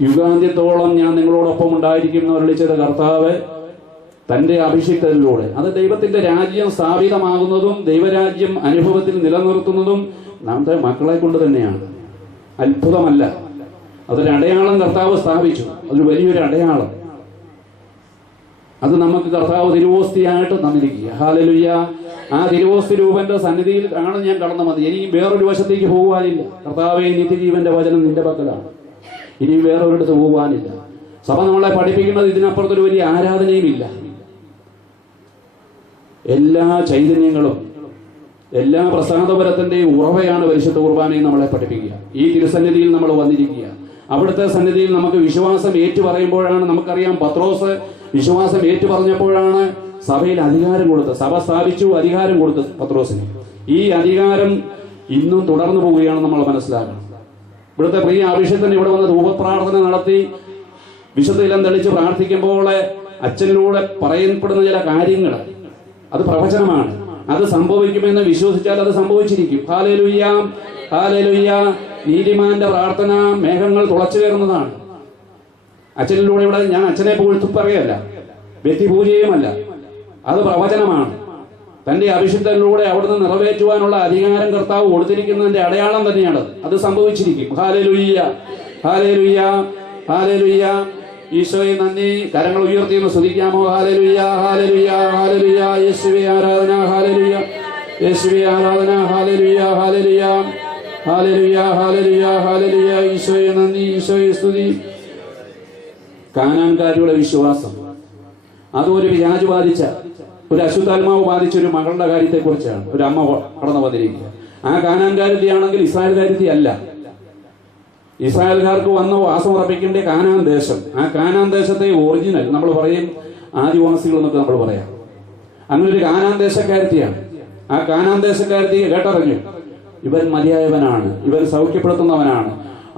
യുഗാന്ത്യത്തോളം ഞാൻ നിങ്ങളോടൊപ്പം ഉണ്ടായിരിക്കും എന്ന് അരുളി ചെയ്ത കർത്താവ് തന്റെ അഭിഷിക്തരിലൂടെ, അത് ദൈവത്തിന്റെ രാജ്യം സ്ഥാപിതമാകുന്നതും ദൈവരാജ്യം അനുഭവത്തിൽ നിലനിർത്തുന്നതും നാമത്തെ മക്കളെ കൊണ്ട് തന്നെയാണ്. അത്ഭുതമല്ല, അതൊരു അടയാളം കർത്താവ് സ്ഥാപിച്ചു. അതൊരു വലിയൊരു അടയാളം. അത് നമുക്ക് കർത്താവ് തിരുവോസ്തിയായിട്ട് തന്നിരിക്കുക. ഹല്ലേലൂയ. ആ തിരുവോസ്തി രൂപന്റെ സന്നിധിയിൽ ആണ് ഞാൻ കടന്നു വന്നത്. ഇനിയും വേറൊരു വശത്തേക്ക് പോകുവാനില്ല. കർത്താവേ, നിത്യജീവന്റെ വചനം നിന്റെ പക്കലാണ്. ഇനിയും വേറൊരിടത്ത് പോകുവാനില്ല. സഭ നമ്മളെ പഠിപ്പിക്കുന്നത് ഇതിനപ്പുറത്തൊരു വലിയ ആരാധനയുമില്ല. എല്ലാ ചൈതന്യങ്ങളും എല്ലാ പ്രസാദപരത്തിന്റെയും ഉറവയാണ് പരിശുദ്ധ കുർബാനയും നമ്മളെ പഠിപ്പിക്കുക. ഈ തിരുസന്നിധിയിൽ നമ്മൾ വന്നിരിക്കുക. അവിടുത്തെ സന്നിധിയിൽ നമുക്ക് വിശ്വാസം ഏറ്റുപറയുമ്പോഴാണ്, നമുക്കറിയാം പത്രോസ് വിശ്വാസം ഏറ്റുപറഞ്ഞപ്പോഴാണ് സഭയിൽ അധികാരം കൊടുത്തത്. സഭ സ്ഥാപിച്ചു, അധികാരം കൊടുത്തു പത്രോസിന്. ഈ അധികാരം ഇന്നും തുടർന്നു പോവുകയാണ് നമ്മൾ മനസ്സിലാക്കണം. ഇവിടുത്തെ പ്രിയ അഭിഷേകത്തിന് ഇവിടെ വന്ന് ധൂപപ്രാർത്ഥന നടത്തി വിശുദ്ധയിലം തെളിച്ച് പ്രാർത്ഥിക്കുമ്പോൾ അച്ഛനിലൂടെ പറയപ്പെടുന്ന ചില കാര്യങ്ങൾ, അത് പ്രവചനമാണ്. അത് സംഭവിക്കുമെന്ന് വിശ്വസിച്ചാൽ അത് സംഭവിച്ചിരിക്കും. Hallelujah, hallelujah. നീതിമാന്റെ പ്രാർത്ഥന മേഘങ്ങൾ തുളച്ചു കയറുന്നതാണ്. അച്ഛനിലൂടെ ഇവിടെ ഞാൻ അച്ഛനെ പുകഴ്ത്തി പറയല്ല, വ്യക്തിപൂജയുമല്ല, അത് പ്രവചനമാണ്. തന്റെ അഭിഷിക്തനിലൂടെ അവിടുന്ന് നിറവേറ്റുവാനുള്ള അധികാരം കർത്താവ് കൊടുത്തിരിക്കുന്നതിന്റെ അടയാളം തന്നെയാണ്. അത് സംഭവിച്ചിരിക്കും. ഹല്ലേലൂയ, ഹല്ലേലൂയ, ഹല്ലേലൂയ. ഈശോയെ നന്ദി. കരങ്ങൾ ഉയർത്തിയെന്ന് സ്തുതിക്കാമോ? ഹല്ലേലൂയ, ഹല്ലേലൂയ, ഹല്ലേലൂയ. യേശുവേ ആരാധന. ഹല്ലേലൂയ, യേശുവേ ആരാധന. ഹല്ലേലൂയ, ഹല്ലേലൂയ, ഹല്ലേലൂയ, ഹല്ലേലൂയ, ഹല്ലേലൂയ. ഈശോയെ നന്ദി, ഈശോയെ സ്തുതി. കാനാൻകാരുടെ വിശ്വാസം, അതൊരു വ്യാജ് ബാധിച്ച, ഒരു അശുദ്ധാത്മാവ് ബാധിച്ച ഒരു മകളുടെ കാര്യത്തെ കുറിച്ചാണ് ഒരു അമ്മ കടന്നു വന്നിരിക്കുക. ആ കാനാൻകാരുത്തിയാണെങ്കിൽ ഇസ്രായേൽകാരുത്തി അല്ല. ഇസ്രായേൽക്കാർക്ക് വന്ന് വാസം ഉറപ്പിക്കേണ്ട കാനാൻ ദേശം. ആ കാനാൻ ദേശത്തെ ഒറിജിനൽ നമ്മൾ പറയും ആദിവാസികൾ എന്നൊക്കെ നമ്മൾ പറയാം. അങ്ങനെ ഒരു കാനാൻ ദേശക്കാരത്തിയാണ്. ആ കാനാൻ ദേശക്കാരത്തി കേട്ടറിഞ്ഞു, ഇവൻ മതിയായവനാണ്, ഇവൻ സൗഖ്യപ്പെടുത്തുന്നവനാണ്.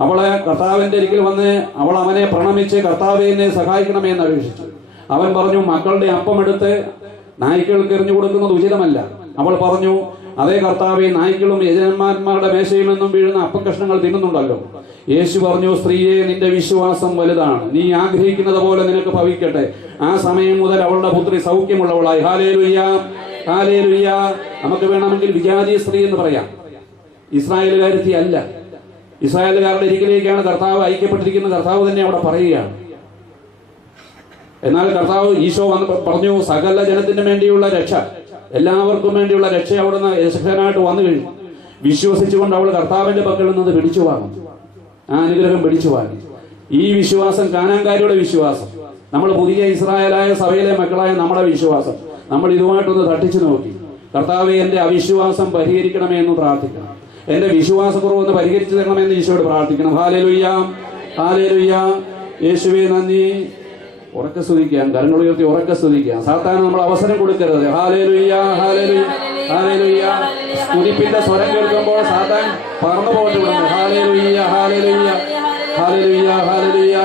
അവളെ കർത്താവിന്റെ ഒരിക്കൽ വന്ന് അവൾ അവനെ പ്രണമിച്ച് കർത്താവെ എന്നെ സഹായിക്കണമെന്ന് അപേക്ഷിച്ചു. അവൻ പറഞ്ഞു, മക്കളുടെ അപ്പമെടുത്ത് നായ്ക്കൾക്ക് എറിഞ്ഞു കൊടുക്കുന്നത് ഉചിതമല്ല. അവൾ പറഞ്ഞു, അതേ കർത്താവെ, നായ്ക്കളും യജമാന്മാരുടെ മേശയിൽ നിന്നും വീഴുന്ന അപ്പക്കഷ്ണങ്ങൾ തിന്നുന്നുണ്ടല്ലോ. യേശു പറഞ്ഞു, സ്ത്രീയെ, നിന്റെ വിശ്വാസം വലുതാണ്, നീ ആഗ്രഹിക്കുന്നത് പോലെ നിനക്ക് ഭവിക്കട്ടെ. ആ സമയം മുതൽ അവളുടെ പുത്രി സൗഖ്യമുള്ളവളായി. Hallelujah, hallelujah. നമുക്ക് വേണമെങ്കിൽ വിജാതി സ്ത്രീ എന്ന് പറയാം. ഇസ്രായേലുകാരത്തി അല്ല. ഇസ്രായേലുകാരുടെ ഒരിക്കലേക്കാണ് കർത്താവ് ഐക്യപ്പെട്ടിരിക്കുന്നത്. കർത്താവ് തന്നെ അവിടെ പറയുകയാണ്. എന്നാൽ കർത്താവ് ഈശോ വന്ന് പറഞ്ഞു, സകല ജനത്തിന് വേണ്ടിയുള്ള രക്ഷ, എല്ലാവർക്കും വേണ്ടിയുള്ള രക്ഷ അവിടുന്ന് യശസ്വനായിട്ട് വന്നു കഴിഞ്ഞു. വിശ്വസിച്ചുകൊണ്ട് അവൾ കർത്താവിന്റെ പക്കൽ നിന്നത് പിടിച്ചു വാങ്ങും. ആ അനുഗ്രഹം പിടിച്ചു വാങ്ങി. ഈ വിശ്വാസം കാനാൻകാരിയുടെ വിശ്വാസം, നമ്മൾ പുതിയ ഇസ്രായേലായ സഭയിലെ മക്കളായ നമ്മുടെ വിശ്വാസം, നമ്മൾ ഇതുമായിട്ടൊന്ന് തട്ടിച്ചു നോക്കി. കർത്താവെ, എന്റെ അവിശ്വാസം പരിഹരിക്കണമേ എന്ന് പ്രാർത്ഥിക്കണം. എന്റെ വിശ്വാസക്കുറവൊന്ന് പരിഹരിച്ചു തരണമെന്ന് ഈശോയോട് പ്രാർത്ഥിക്കണം. ഹല്ലേലൂയ, ഹല്ലേലൂയ. യേശുവേ നന്ദി. ഉറക്കെ സ്തുതിക്കാം, കരങ്ങൾ ഉയർത്തി ഉറക്കെ സ്തുതിക്കാം. സാത്താന് നമ്മൾ അവസരം കൊടുക്കരുത്. ഹല്ലേലൂയ, ഹല്ലേലൂയ, ഹല്ലേലൂയ. സ്തുതിപ്പിന്റെ സ്വരം കേൾക്കുമ്പോൾ സാത്താൻ പറന്നു പോകേണ്ടതുണ്ട്. ഹല്ലേലൂയ, ഹല്ലേലൂയ, ഹല്ലേലൂയ, ഹല്ലേലൂയ,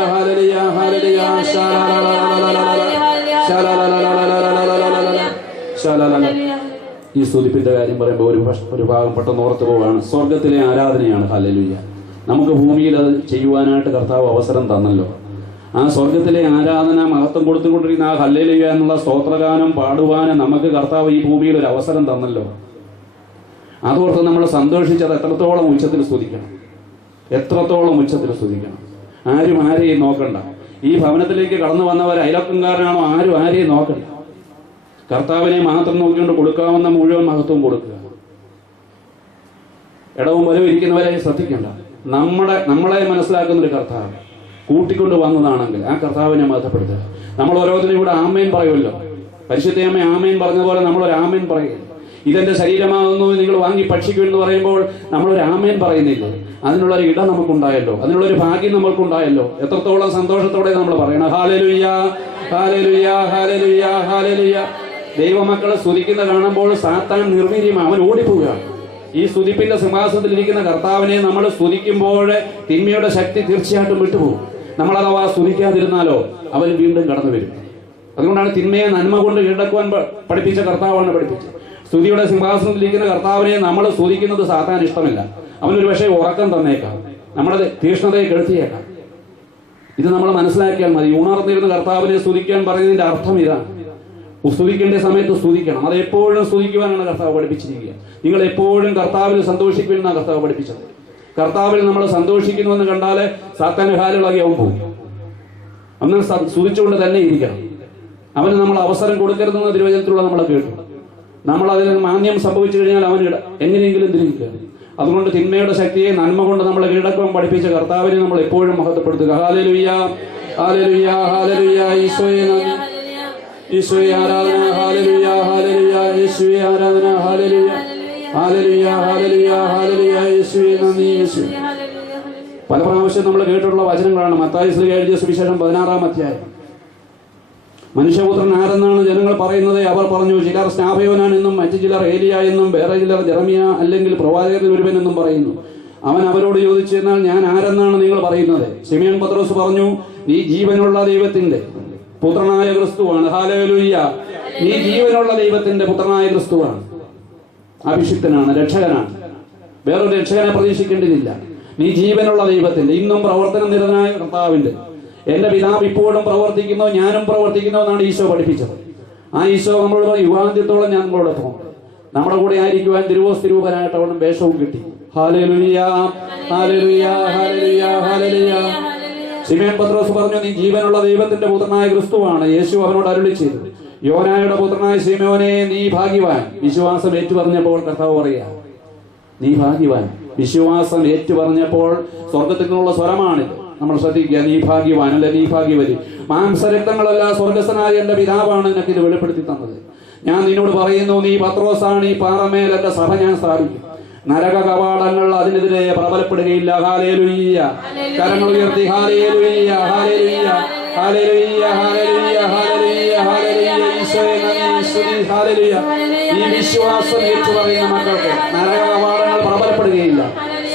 ഹല്ലേലൂയ, ഹല്ലേലൂയ. ഈ സ്തുതിപ്പിന്റെ കാര്യം പറയുമ്പോൾ ഒരു ഭാഗം പെട്ടെന്ന് ഓർത്തു പോവുകയാണ്. സ്വർഗത്തിലെ ആരാധനയാണ് ഹല്ലേലൂയ. നമുക്ക് ഭൂമിയിൽ അത് ചെയ്യുവാനായിട്ട് കർത്താവ് അവസരം തന്നല്ലോ. ആ സ്വർഗത്തിലെ ആരാധന മഹത്വം കൊടുത്തുകൊണ്ടിരിക്കുന്ന ആ ഹല്ലേലൂയ എന്നുള്ള സ്തോത്രഗാനം പാടുവാനും നമുക്ക് കർത്താവ് ഈ ഭൂമിയിൽ ഒരു അവസരം തന്നല്ലോ. അതോർത്ത് നമ്മൾ സന്തോഷിച്ചത് എത്രത്തോളം ഉച്ചത്തിൽ സ്തുതിക്കണം, എത്രത്തോളം ഉച്ചത്തിൽ സ്തുതിക്കണം. ആരും ആരെയും നോക്കണ്ട. ഈ ഭവനത്തിലേക്ക് കടന്നു വന്നവർ അയലക്കംകാരനാണോ, ആരും ആരെയും നോക്കണ്ട. കർത്താവിനെ മാത്രം നോക്കിക്കൊണ്ട് കൊടുക്കാവുന്ന മുഴുവൻ മഹത്വം കൊടുക്കുക. ഇടവും വലവും ഇരിക്കുന്നവരെ ശ്രദ്ധിക്കണ്ട. നമ്മളെ മനസ്സിലാക്കുന്നൊരു കർത്താവ് കൂട്ടിക്കൊണ്ട് വന്നതാണെങ്കിൽ ആ കർത്താവിനെ മഹത്വപ്പെടുത്തുക. നമ്മൾ ഓരോരുത്തരും ഇവിടെ ആമേൻ പറയുമല്ലോ. പരിശുദ്ധയമ്മ ആമേൻ പറഞ്ഞതുപോലെ നമ്മളൊരു ആമേൻ പറയുക. ഇതെന്റെ ശരീരമാകുന്നു, നിങ്ങൾ വാങ്ങി ഭക്ഷിക്കും എന്ന് പറയുമ്പോൾ നമ്മളൊരു ആമേൻ പറയുന്നില്ല. അതിനുള്ളൊരു ഇടം നമുക്കുണ്ടായല്ലോ, അതിനുള്ളൊരു ഭാഗ്യം നമ്മൾക്കുണ്ടായല്ലോ. എത്രത്തോളം സന്തോഷത്തോടെ നമ്മൾ പറയണം. ഹല്ലേലൂയ, ഹല്ലേലൂയ, ഹല്ലേലൂയ, ഹല്ലേലൂയ. ദൈവമക്കളെ സ്തുതിക്കുന്ന കാണുമ്പോൾ സാത്താൻ നിർവീര്യമാണ്, അവൻ ഓടിപ്പോവുകയാണ്. ഈ സ്തുതിപ്പിന്റെ സിംഹാസനത്തിലിരിക്കുന്ന കർത്താവിനെ നമ്മൾ സ്തുതിക്കുമ്പോൾ തിന്മയുടെ ശക്തി തീർച്ചയായിട്ടും വിട്ടുപോകും. നമ്മളഥവാ സ്തുതിക്കാതിരുന്നാലോ അവൻ വീണ്ടും കടന്നു വരും. അതുകൊണ്ടാണ് തിന്മയെ നന്മ കൊണ്ട് കീഴടക്കുവാൻ പഠിപ്പിച്ച കർത്താവാണ് പഠിപ്പിച്ചത്. സ്തുതിയുടെ സിംഹാസനത്തിലിരിക്കുന്ന കർത്താവിനെ നമ്മൾ സ്തുതിക്കുന്നത് സാത്താൻ ഇഷ്ടമില്ല. അവനൊരു പക്ഷേ ഉറക്കം തന്നേക്കാം, നമ്മുടെ തീഷ്ണതയെ കെടുത്തിയേക്കാം. ഇത് നമ്മൾ മനസ്സിലാക്കിയാൽ മതി. ഉണർന്നിരുന്ന കർത്താവിനെ സ്തുതിക്കാൻ പറയുന്നതിന്റെ അർത്ഥം ഇതാണ്. സ്തുതിക്കേണ്ട സമയത്ത് സ്തുതിക്കണം. അത് എപ്പോഴും സ്തുതിക്കുവാനാണ് കർത്താവ് പഠിപ്പിച്ചിരിക്കുക. നിങ്ങൾ എപ്പോഴും കർത്താവിൽ സന്തോഷിക്കുമെന്നാണ് കർത്താവ് പഠിപ്പിച്ചത്. കർത്താവിൽ നമ്മൾ സന്തോഷിക്കുന്നുവെന്ന് കണ്ടാല് സാത്താന് കാലുകളാക്കി അവൻ പോകും. അന്ന് സ്തുതിച്ചുകൊണ്ട് തന്നെ ഇരിക്കണം. അവന് നമ്മൾ അവസരം കൊടുക്കരുതെന്ന് തിരുവചനത്തിലുള്ള നമ്മളെ കേട്ടു. നമ്മൾ അതിന് മാന്യം സംഭവിച്ചു കഴിഞ്ഞാൽ അവന് എങ്ങനെയെങ്കിലും തിരിക്കുക. അതുകൊണ്ട് തിന്മയുടെ ശക്തിയെ നന്മ കൊണ്ട് നമ്മളെ കീഴടക്കം പഠിപ്പിച്ച കർത്താവിനെ നമ്മൾ എപ്പോഴും മഹത്വപ്പെടുത്തുക. ഹല്ലേലൂയ, ഹല്ലേലൂയ, ഹല്ലേലൂയ. ഈശോയെ നന്ദി, ഈശോയെ ആരാധന. ഹല്ലേലൂയ, ഹല്ലേലൂയ. യേശുവേ ആരാധന. ഹല്ലേലൂയ, ഹല്ലേലൂയ, ഹല്ലേലൂയ, ഹല്ലേലൂയ. യേശുവേ നന്ദി, യേശുവേ. പല പ്രാവശ്യം നമ്മൾ കേട്ടിട്ടുള്ള വചനങ്ങളാണ്. മത്തായി ശ്ലീഹ എഴുതിയ സുവിശേഷം 16-ാം അധ്യായം. മനുഷ്യപുത്രൻ ആരെന്നാണ് ജനങ്ങൾ പറയുന്നത്? അവർ പറഞ്ഞു, ചിലർ സ്നാപയോനാൻ എന്നും മറ്റു ചിലർ ഏലിയ എന്നും വേറെ ചിലർ ജെറമിയ അല്ലെങ്കിൽ പ്രവാചകരിൽ ഒരുവൻ എന്നും പറയുന്നു. അവൻ അവരോട് ചോദിച്ചു, എന്നാൽ ഞാൻ ആരെന്നാണ് നിങ്ങൾ പറയുന്നത്? ശിമയോൻ പത്രോസ് പറഞ്ഞു, നീ ജീവനുള്ള ദൈവത്തിന്റെ പുത്രനായ ക്രിസ്തുവാണ്. ഹല്ലേലൂയ. നീ ജീവനുള്ള ദൈവത്തിന്റെ പുത്രനായ ക്രിസ്തുവാണ്. അഭിഷിക്തനാണ്, രക്ഷകനാണ്. വേറൊരു രക്ഷകനെ പ്രതീക്ഷിക്കേണ്ടതില്ല. നീ ജീവനുള്ള ദൈവത്തിന്റെ, ഇന്നും പ്രവർത്തനം നിരതനായ കർത്താവിന്റെ. എന്റെ പിതാവ് ഇപ്പോഴും പ്രവർത്തിക്കുന്നു, ഞാനും പ്രവർത്തിക്കുന്നു എന്നാണ് ഈശോ പഠിപ്പിച്ചത്. ആ ഈശോ നമ്മളോട് യുവാന്ത്യത്തോളം ഞാൻ നമ്മളോട് പോകും. നമ്മുടെ കൂടെ ആയിരിക്കുവാൻ തിരുവോസ്തിരൂപനായിട്ട് അവനും വേഷവും കിട്ടി. ഹല്ലേലൂയ, ഹല്ലേലൂയ, ഹല്ലേലൂയ, ഹല്ലേലൂയ. ശിമയോൻ പത്രോസ് പറഞ്ഞു, നീ ജീവനുള്ള ദൈവത്തിന്റെ പുത്രനായ ക്രിസ്തുവാണ്. യേശു അവനോട് അരുളി ചെയ്തു, യോനായുടെ പുത്രനായ ശിമയോനെ, നീ ഭാഗ്യവാൻ. വിശ്വാസം ഏറ്റുപറഞ്ഞപ്പോൾ കർത്താവ് പറയാ, നീ ഭാഗ്യവാൻ. വിശ്വാസം ഏറ്റുപറഞ്ഞപ്പോൾ സ്വർഗത്തിൽ നിന്നുള്ള സ്വരമാണിത്. നമ്മൾ ശ്രദ്ധിക്കുക. നീ ഭാഗ്യവാൻ, അല്ലെ നീ ഭാഗ്യവതി. മാംസരക്തങ്ങളല്ല, സ്വർഗസ്ഥനായ എന്റെ പിതാവാണ് നിനക്ക് ഇത് വെളിപ്പെടുത്തി തന്നത്. ഞാൻ നിന്നോട് പറയുന്നു, നീ പത്രോസാണ്. ഈ പാറമേൽ എന്റെ സഭ ഞാൻ സ്ഥാപിക്കും. നരക കവാടങ്ങൾ അതിനെതിരെ പ്രബലപ്പെടുകയില്ല. ഹല്ലേലൂയ. കരങ്ങൾ ഉയർത്തി ഹല്ലേലൂയ, ഹല്ലേലൂയ, ഹല്ലേലൂയ, ഹല്ലേലൂയ, ഹല്ലേലൂയ, ഹല്ലേലൂയ. ഈശോയെ നന്ദി, സ്തുതി. ഹല്ലേലൂയ. ഈ വിശ്വാസം ഏറ്റുപറയുന്ന മക്കൾക്ക് നരക കവാടങ്ങൾ പ്രബലപ്പെടുകയില്ല.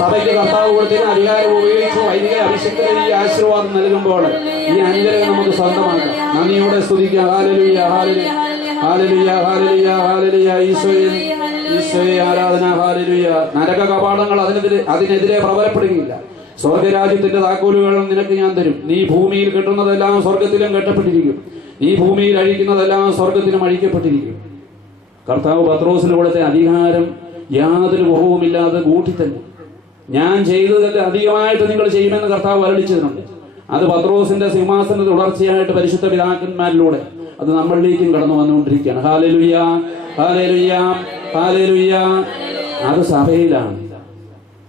സഭയ്ക്ക് കർത്താവ് കൊടുത്തതിന് അധികാരം ഉപയോഗിച്ച് വൈദിക അഭിഷേകത്തിന് ഈ ആശീർവാദം നൽകുമ്പോൾ ഈ അനുഗ്രഹം നമുക്ക് സ്വന്തമാക്കാം. നന്ദിയോടെ സ്തുതിക്കാം. ഹല്ലേലൂയ, ഹല്ലേലൂയ, ഹല്ലേലൂയ, ഹല്ലേലൂയ, ഹല്ലേലൂയ. ഈശോയെ, ഈശോയെ ആരാധന. ഹല്ലേലൂയ. നരക കവാടങ്ങൾ അതിനെതിരെ പ്രബലപ്പെടുകയില്ല. സ്വർഗരാജ്യത്തിന്റെ താക്കോലുകളും നിനക്ക് ഞാൻ തരും. നീ ഭൂമിയിൽ കെട്ടുന്നതെല്ലാം സ്വർഗത്തിലും കെട്ടപ്പെട്ടിരിക്കും. നീ ഭൂമിയിൽ അഴിക്കുന്നതെല്ലാം സ്വർഗത്തിലും അഴിക്കപ്പെട്ടിരിക്കും. കർത്താവ് പത്രോസിന് കൊടുത്ത അധികാരം യാതൊരു കുറവുമില്ലാതെ കൂട്ടി തന്നെ. ഞാൻ ചെയ്തതിൽ അധികമായിട്ട് നിങ്ങൾ ചെയ്യുമെന്ന് കർത്താവ് അരുളിച്ചതുണ്ട്. അത് പത്രോസിന്റെ സിംഹാസന തുടർച്ചയായിട്ട് പരിശുദ്ധ പിതാക്കന്മാരിലൂടെ അത് നമ്മളിലേക്കും കടന്നു വന്നുകൊണ്ടിരിക്കുകയാണ്. ഹല്ലേലൂയ, ഹല്ലേലൂയ, ഹല്ലേലൂയ. അത് സഭയിലാണ്.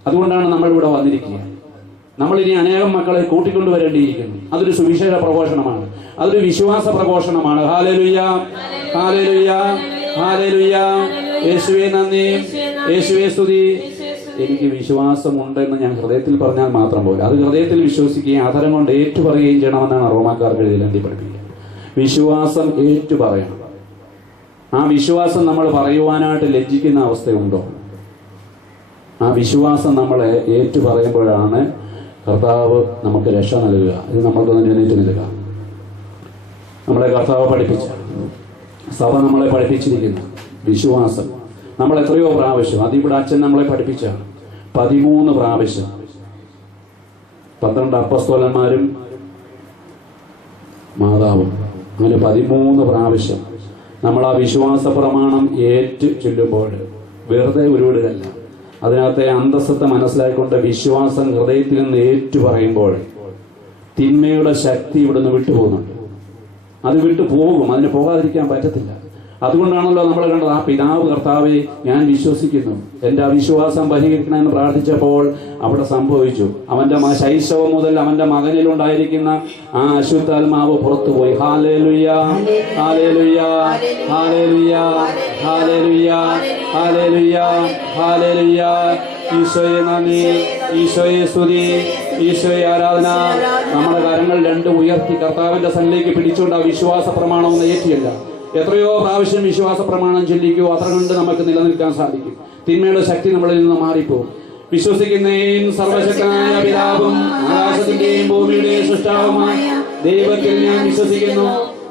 അതുകൊണ്ടാണ് നമ്മൾ ഇവിടെ വന്നിരിക്കുക. നമ്മൾ ഇനി അനേകം മക്കളെ കൂട്ടിക്കൊണ്ടുവരേണ്ടിയിരിക്കുന്നു. അതൊരു സുവിശേഷ പ്രഘോഷണമാണ്, അതൊരു വിശ്വാസ പ്രഘോഷണമാണ്. ഹല്ലേലൂയ, ഹല്ലേലൂയ, ഹല്ലേലൂയ. യേശുവേ നന്ദി, യേശുവേ സ്തുതി. എനിക്ക് വിശ്വാസമുണ്ടെന്ന് ഞാൻ ഹൃദയത്തിൽ പറഞ്ഞാൽ മാത്രം പോലെ, അത് ഹൃദയത്തിൽ വിശ്വസിക്കുകയും അധരം കൊണ്ട് ഏറ്റുപറയുകയും ചെയ്യണമെന്നാണ് റോമാക്കാർക്ക് എഴുതി പഠിപ്പിക്കുക. വിശ്വാസം ഏറ്റുപറയണം. ആ വിശ്വാസം നമ്മൾ പറയുവാനായിട്ട് ലജ്ജിക്കുന്ന അവസ്ഥയുണ്ടോ? ആ വിശ്വാസം നമ്മളെ ഏറ്റുപറയുമ്പോഴാണ് കർത്താവ് നമുക്ക് രക്ഷ നൽകുക. ഇത് നമ്മൾക്ക് തന്നെ എഴുന്നേറ്റ് നിൽക്കുക. നമ്മളെ കർത്താവ് പഠിപ്പിച്ച, സഭ നമ്മളെ പഠിപ്പിച്ചിരിക്കുന്നു വിശ്വാസം. നമ്മൾ എത്രയോ പ്രാവശ്യം, അതിവിടെ അച്ഛൻ നമ്മളെ പഠിപ്പിച്ച 13 പ്രാവശ്യം, 12 അപ്പസ്തോലന്മാരും മാതാവും, അങ്ങനെ 13 പ്രാവശ്യം നമ്മൾ ആ വിശ്വാസ പ്രമാണം ഏറ്റു ചൊല്ലുമ്പോൾ വെറുതെ ഉരുവിടുകയല്ല. അതിനകത്തെ അന്തസ്സത്തെ മനസ്സിലാക്കിക്കൊണ്ട് വിശ്വാസം ഹൃദയത്തിൽ നിന്ന് ഏറ്റു പറയുമ്പോൾ തിന്മയുടെ ശക്തി ഇവിടുന്ന് വിട്ടുപോകുന്നുണ്ട്. അത് വിട്ടു പോകും, അതിന് പോകാതിരിക്കാൻ പറ്റത്തില്ല. അതുകൊണ്ടാണല്ലോ നമ്മൾ കണ്ടത്, ആ പിതാവ് കർത്താവെ ഞാൻ വിശ്വസിക്കുന്നു, എന്റെ അവിശ്വാസം പരിഹരിക്കണമെന്ന് പ്രാർത്ഥിച്ചപ്പോൾ അവിടെ സംഭവിച്ചു. അവന്റെ ശൈശവം മുതൽ അവന്റെ മകനിലുണ്ടായിരിക്കുന്ന ആ അശുദ്ധാത്മാവ് പുറത്തുപോയി. ഹല്ലേലൂയ, ഹല്ലേലൂയ, ഹല്ലേലൂയ, ഹല്ലേലൂയ, ഹല്ലേലൂയ, ഹല്ലേലൂയ. ഈശോയെ നന്ദി, ഈശോയെ സ്തുതി, ഈശോയെ ആരാധന. നമ്മുടെ കരങ്ങൾ രണ്ടും ഉയർത്തി കർത്താവിന്റെ സന്നിധിയിലേക്ക് പിടിച്ചുകൊണ്ട് ആ വിശ്വാസ പ്രമാണം ഒന്ന് ഏറ്റിയല്ല. എത്രയോ പ്രാവശ്യം വിശ്വാസ പ്രമാണം ചൊല്ലിക്കോ, അത്ര കണ്ട് നമുക്ക് നിലനിൽക്കാൻ സാധിക്കും. തിന്മയുടെ ശക്തി നമ്മളിൽ നിന്ന് മാറിപ്പോകും. വിശ്വസിക്കുന്നേൻ സർവശക്തനായ പിതാവും ആകാശത്തിന്റെയും ഭൂമിയുടെയും സൃഷ്ടാവുമായ ദൈവത്തിൽ ഞാൻ വിശ്വസിക്കുന്നു.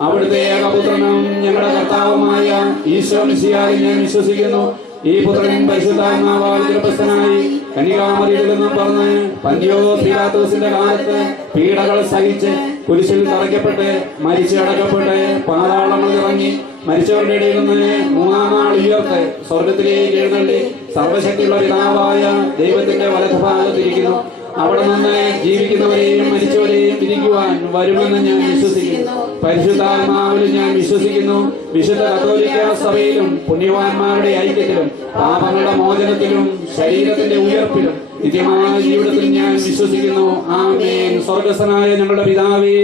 അവിടുത്തെ ഏകപുത്രനും ഞങ്ങളുടെ കർത്താവുമായ ഈശോ മിശിഹായിൽ ഞാൻ വിശ്വസിക്കുന്നു. ഈ പുത്രൻ പരിശുദ്ധാത്മാവാൽ ഗർഭസ്ഥനായി കന്യകാമറിയത്തിൽ നിന്നും പറഞ്ഞ് പന്തിയോസ് പീലാത്തോസിന്റെ കാലത്ത് പീഡകൾ സഹിച്ച് കുരിശിൽ തറയ്ക്കപ്പെട്ട് മരിച്ചടക്കപ്പെട്ട് പാതാളങ്ങളിൽ ഇറങ്ങി മരിച്ചവരുടെ ഇടയിൽ നിന്ന് മൂന്നാം നാൾ ഉയർത്ത് സ്വർഗത്തിലേക്ക് എഴുന്നള്ളി സർവശക്തിയുള്ള പിതാവായ ദൈവത്തിന്റെ വലതുഭാഗത്തിരിക്കുന്നു. അവിടെ നിന്ന് ജീവിക്കുന്നവരെയും മരിച്ചവരെയും വിധിക്കുവാൻ വരുമെന്ന് ഞാൻ വിശ്വസിക്കുന്നു. പരിശുദ്ധാത്മാവിലും ഞാൻ വിശ്വസിക്കുന്നു. വിശുദ്ധ കത്തോലിക്ക സഭയിലും പുണ്യവാന്മാരുടെ ഐക്യത്തിലും പാപങ്ങളുടെ മോചനത്തിലും ശരീരത്തിന്റെ ഉയർപ്പിലും നിത്യമായ ജീവിതത്തിൽ ഞാൻ വിശ്വസിക്കുന്നു. ആമേൻ. സ്വർഗസ്ഥനായ ഞങ്ങളുടെ പിതാവേ,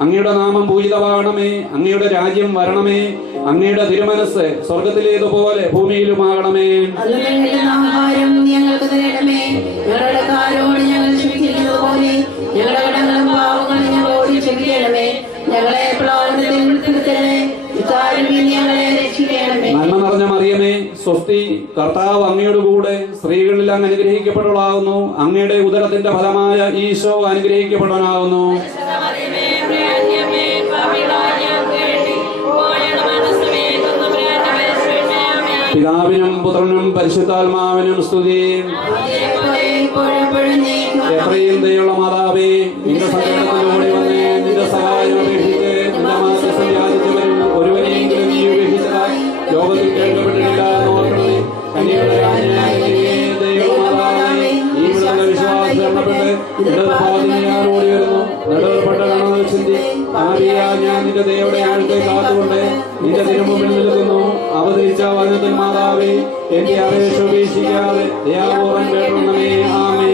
അങ്ങയുടെ നാമം പൂജിതമാകണമേ. അങ്ങയുടെ രാജ്യം വരണമേ. അങ്ങയുടെ തിരുമനസ് സ്വർഗത്തിലേതുപോലെ ഭൂമിയിലുമാകണമേ. ഞങ്ങൾക്ക് തരണമേ. ഞങ്ങളുടെ കാരോട് ഞങ്ങൾ ക്ഷമിക്കുന്നത് പോലെ ഞങ്ങളുടെ കടങ്ങളും പാവങ്ങളും ഞങ്ങളോട് ക്ഷമിക്കണമേ. ഞങ്ങളെ പ്രലോഭനത്തിൽ ഉൾപ്പെടുത്തണമേ. ഞങ്ങളെ രക്ഷിക്കണമേ. നന്മ നിറഞ്ഞ മറിയമേ, സ്വസ്തി, കർത്താവ് അങ്ങയുടെ കൂടെ സ്ത്രീകളിൽ അങ്ങ് അനുഗ്രഹിക്കപ്പെട്ടവളാകുന്നു. അങ്ങയുടെ ഉദരത്തിന്റെ ഫലമായ ഈശോ അനുഗ്രഹിക്കപ്പെട്ടവനാകുന്നു. പിതാവിനും പുത്രനും പരിശുദ്ധാത്മാവിനും സ്തുതി. എത്രയും ദയുള്ള മാതാവേ, നിന്റെ സങ്കടത്തിലൂടെ വന്ന് നിന്റെ സഹായം അപേക്ഷിച്ച് നിന്റെ മാതൃത്വം യാചിച്ചവരിൽ ഒരുവനെയെങ്കിലും നീ ഉപേക്ഷിച്ചതായി ലോകത്തിൽ കേൾക്കപ്പെട്ടിട്ടില്ല എന്ന് ഓർക്കണമേ. കന്യകയുടെ ദൈവ മാതാവേ, ഈ വിടുതൽ വിശ്വാസം എണ്ണപ്പെട്ട് ഇടതുപാതിനിയാൽ ഓടി വരുന്നു. നടുവപ്പെട്ട കണങ്ങൾ ചിന്തി ഞാൻ നിന്റെ ദൈവയുടെ ആഴത്തെ കാത്തുകൊണ്ട് നിന്റെ തിരുമുമ്പിൽ നിൽക്കുന്നു. അവതരിച്ച വചനത്തിൽ മാതാവേ, എന്റെ അപേക്ഷ ഉപേക്ഷിക്കാതെ ദയാപൂർവ്വം കേൾക്കണമേ. ആമേൻ.